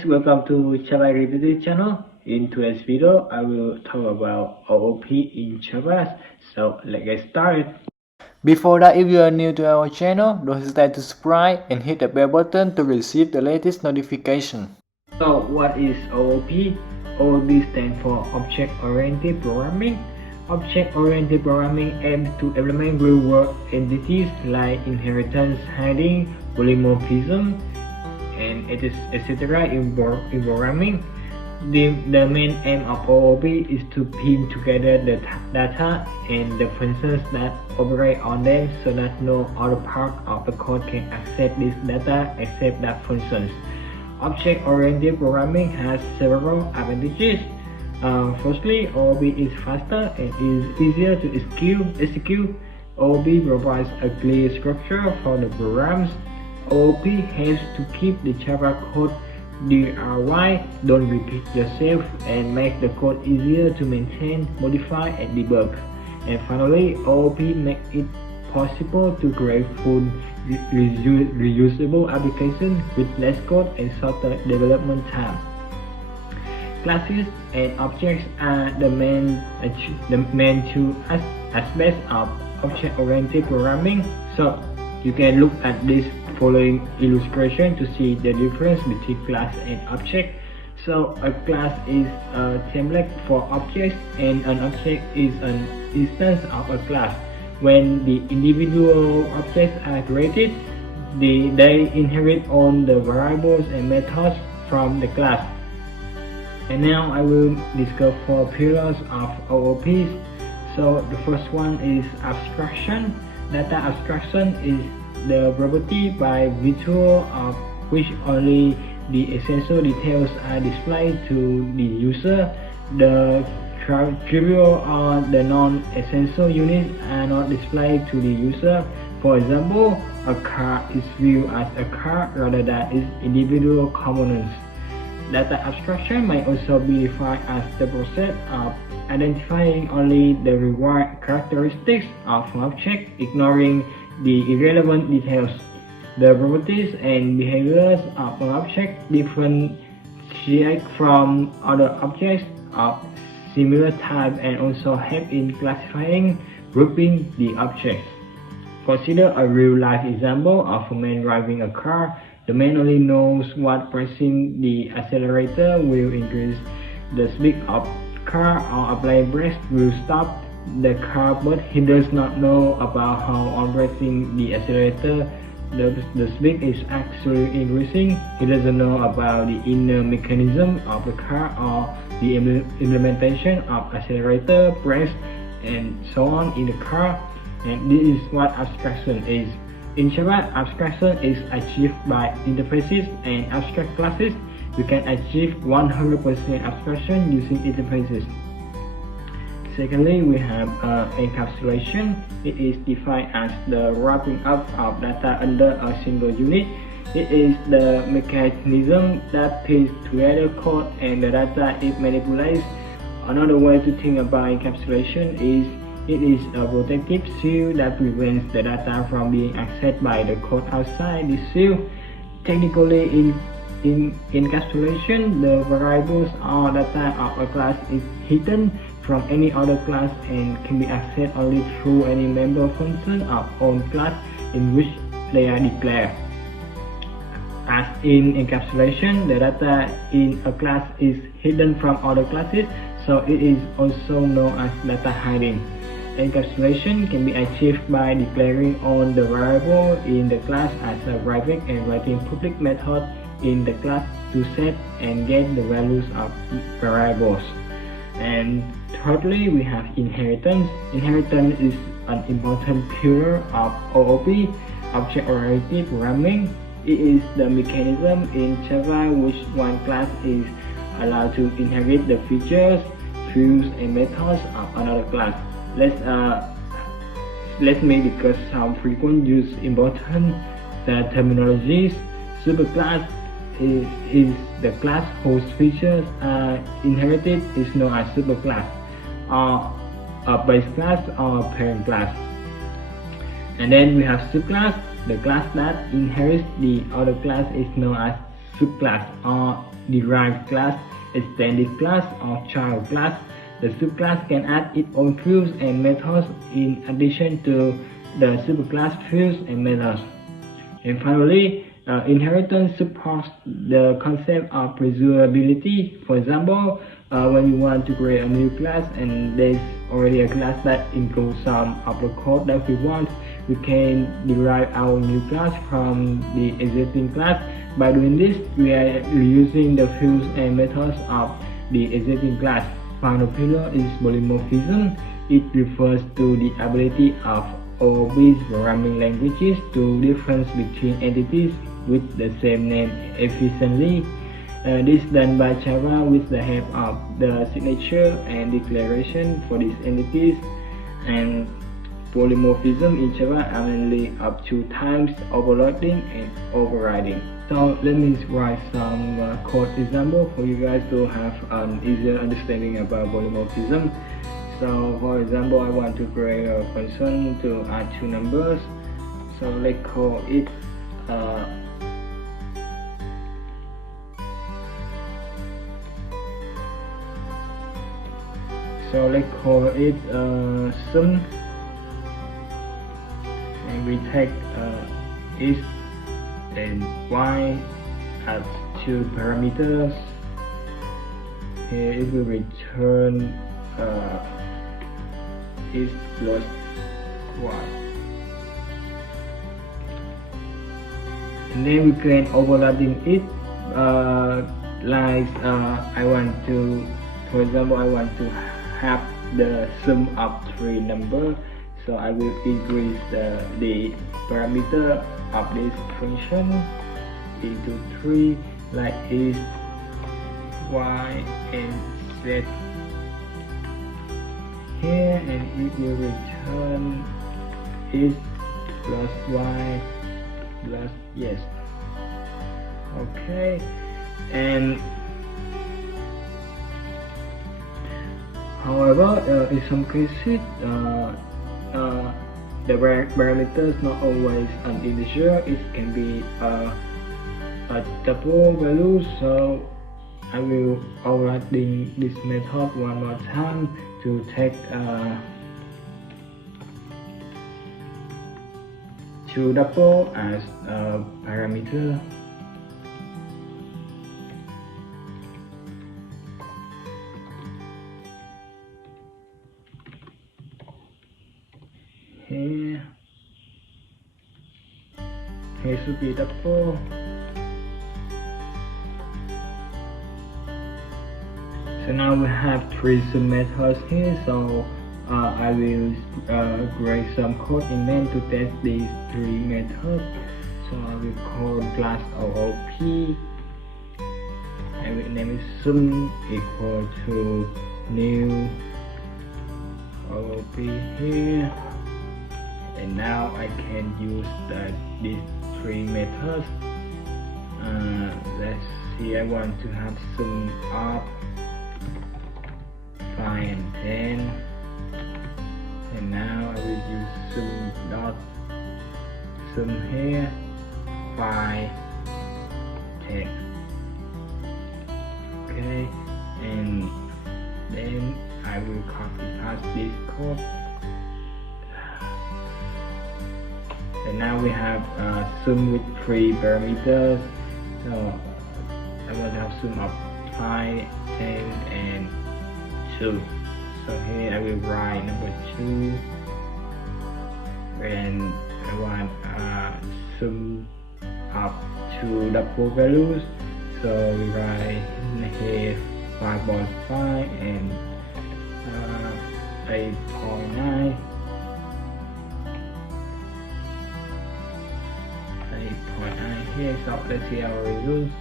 guys, welcome to Java Review channel. In today's video, I will talk about OOP in Java. So let's get started. Before that, if you are new to our channel, don't hesitate to subscribe and hit the bell button to receive the latest notification. So what is OOP? OOP stands for Object-Oriented Programming. Object-Oriented Programming aims to implement real-world entities like inheritance, hiding, polymorphism, and etc. in programming. The main aim of OOP is to pin together the data and the functions that operate on them so that no other part of the code can access this data except that functions. Object-oriented programming has several advantages. Firstly, OOP is faster and is easier to execute. OOP provides a clear structure for the programs. OOP helps to keep the Java code DIY, don't repeat yourself, and make the code easier to maintain, modify, and debug. And finally, OOP makes it possible to create full reusable applications with less code and shorter development time. Classes and objects are the main two aspects of object-oriented programming. So you can look at this following illustration to see the difference between class and object. So a class is a template for objects, and an object is an instance of a class. When the individual objects are created, they inherit all the variables and methods from the class. And now I will discuss 4 pillars of OOPs. So the first one is abstraction. Data abstraction is the property by virtue of which only the essential details are displayed to the user. The trivial or the non-essential units are not displayed to the user. For example, a car is viewed as a car rather than its individual components. Data abstraction may also be defined as the process of identifying only the required characteristics of an object, ignoring the irrelevant details. The properties and behaviors of an object differentiate from other objects of similar type and also help in classifying, grouping the objects. Consider a real-life example of a man driving a car. The man only knows what pressing the accelerator will increase the speed of the car or applying brakes will stop the car, but he does not know about how on pressing the accelerator the speed is actually increasing. He doesn't know about the inner mechanism of the car or the implementation of accelerator, brakes, and so on in the car. And this is what abstraction is. In Java, abstraction is achieved by interfaces and abstract classes. You can achieve 100% abstraction using interfaces. Secondly, we have encapsulation. It is defined as the wrapping up of data under a single unit. It is the mechanism that pins together code and the data it manipulates. Another way to think about encapsulation is it is a protective shield that prevents the data from being accessed by the code outside this shield. Technically, in encapsulation, the variables or data of a class is hidden from any other class and can be accessed only through any member function of own class in which they are declared. As in encapsulation, the data in a class is hidden from other classes, so it is also known as data hiding. Encapsulation can be achieved by declaring all the variables in the class as a private and writing public method in the class to set and get the values of variables. And thirdly, we have inheritance. Inheritance is an important pillar of OOP, Object-Oriented Programming. It is the mechanism in Java which one class is allowed to inherit the features, fields, and methods of another class. Let me discuss some frequent use important terminologies. Superclass is the class whose features are inherited is known as superclass, or a base class or a parent class. And then we have subclass. The class that inherits the other class is known as subclass or derived class, extended class, or child class. The subclass can add its own fields and methods in addition to the superclass fields and methods. And finally, inheritance supports the concept of preservability. For example, when we want to create a new class and there's already a class that includes some of the code that we want, we can derive our new class from the existing class. By doing this, we are reusing the fields and methods of the existing class. Final pillar is polymorphism. It refers to the ability of OOP programming languages to differentiate between entities with the same name efficiently. This is done by Java with the help of the signature and declaration for these entities. And polymorphism in Java are mainly of two types: overloading and overriding. So let me write some code example for you guys to have an easier understanding about polymorphism. So for example, I want to create a function to add two numbers. So let's call it sum, and we take x and y as two parameters. Here it will return x plus y, and then we can overloading it like I want to, for example, I want to have the sum of three numbers, so I will increase the parameter of this function into 3, like x, y, and z here, and it will return x plus y plus yes. Okay, and however, in some cases, the parameters not always an integer. It can be a double value. So I will overriding this method one more time to take two double as a parameter. Here should be double. So now we have three sum methods here. So I will create some code in main to test these three methods. So I will call class OOP. I will name it sum equal to new OOP here. And now I can use these three methods. Let's see, I want to have sum of 5 and 10, and now I will use sum dot sum here 5, 10. Okay, and then I will copy paste this code. And now we have sum with 3 parameters. So I want to have sum of 5, 10, and 2. So here I will write number 2, and I want sum of 2 double values. So we write here 5.5 and 8.9. 8.9 here. So let's see our results.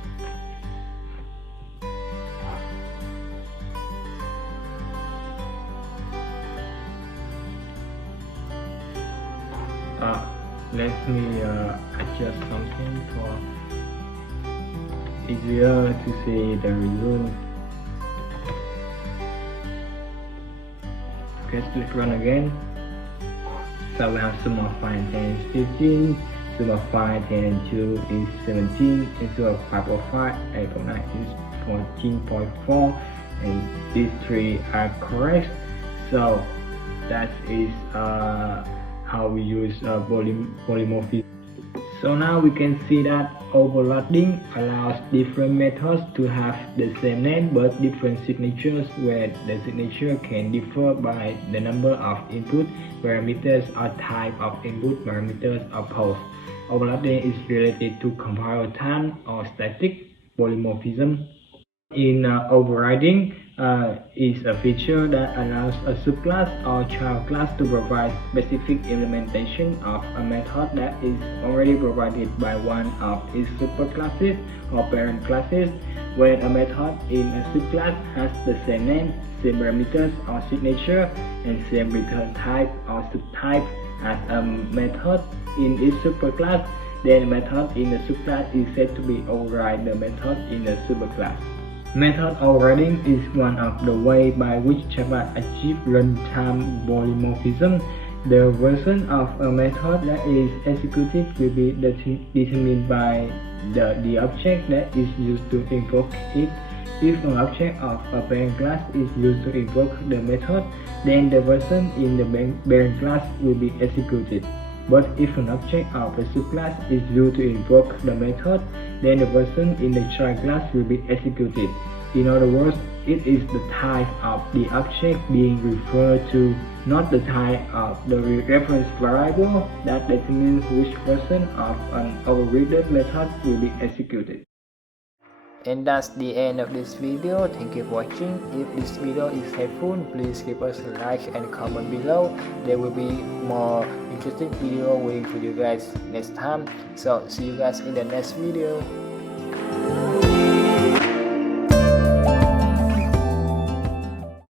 Let me adjust something for easier to see the result. Okay, let's run again. So we have sum of 5 and 10 is 15, sum of 5, 10 and 2 is 17, and sum of 5 or 5, 8 or 9 is 14.4, and these three are correct. So that is how we use polymorphism. So now we can see that overloading allows different methods to have the same name but different signatures, where the signature can differ by the number of input parameters or type of input parameters or post. Overloading is related to compiler time or static polymorphism. In overriding is a feature that allows a subclass or child class to provide specific implementation of a method that is already provided by one of its superclasses or parent classes. When a method in a subclass has the same name, same parameters or signature, and same return type or subtype as a method in its superclass, then the method in the subclass is said to be override the method in the superclass. Method overriding is one of the ways by which Java achieves runtime polymorphism. The version of a method that is executed will be determined by the object that is used to invoke it. If an object of a parent class is used to invoke the method, then the version in the parent class will be executed. But if an object of a subclass is used to invoke the method, then the version in the child class will be executed. In other words, it is the type of the object being referred to, not the type of the reference variable, that determines which version of an overridden method will be executed. And that's the end of this video. Thank you for watching. If this video is helpful, please give us a like and comment below. There will be more interesting video waiting for you guys next time. So see you guys in the next video.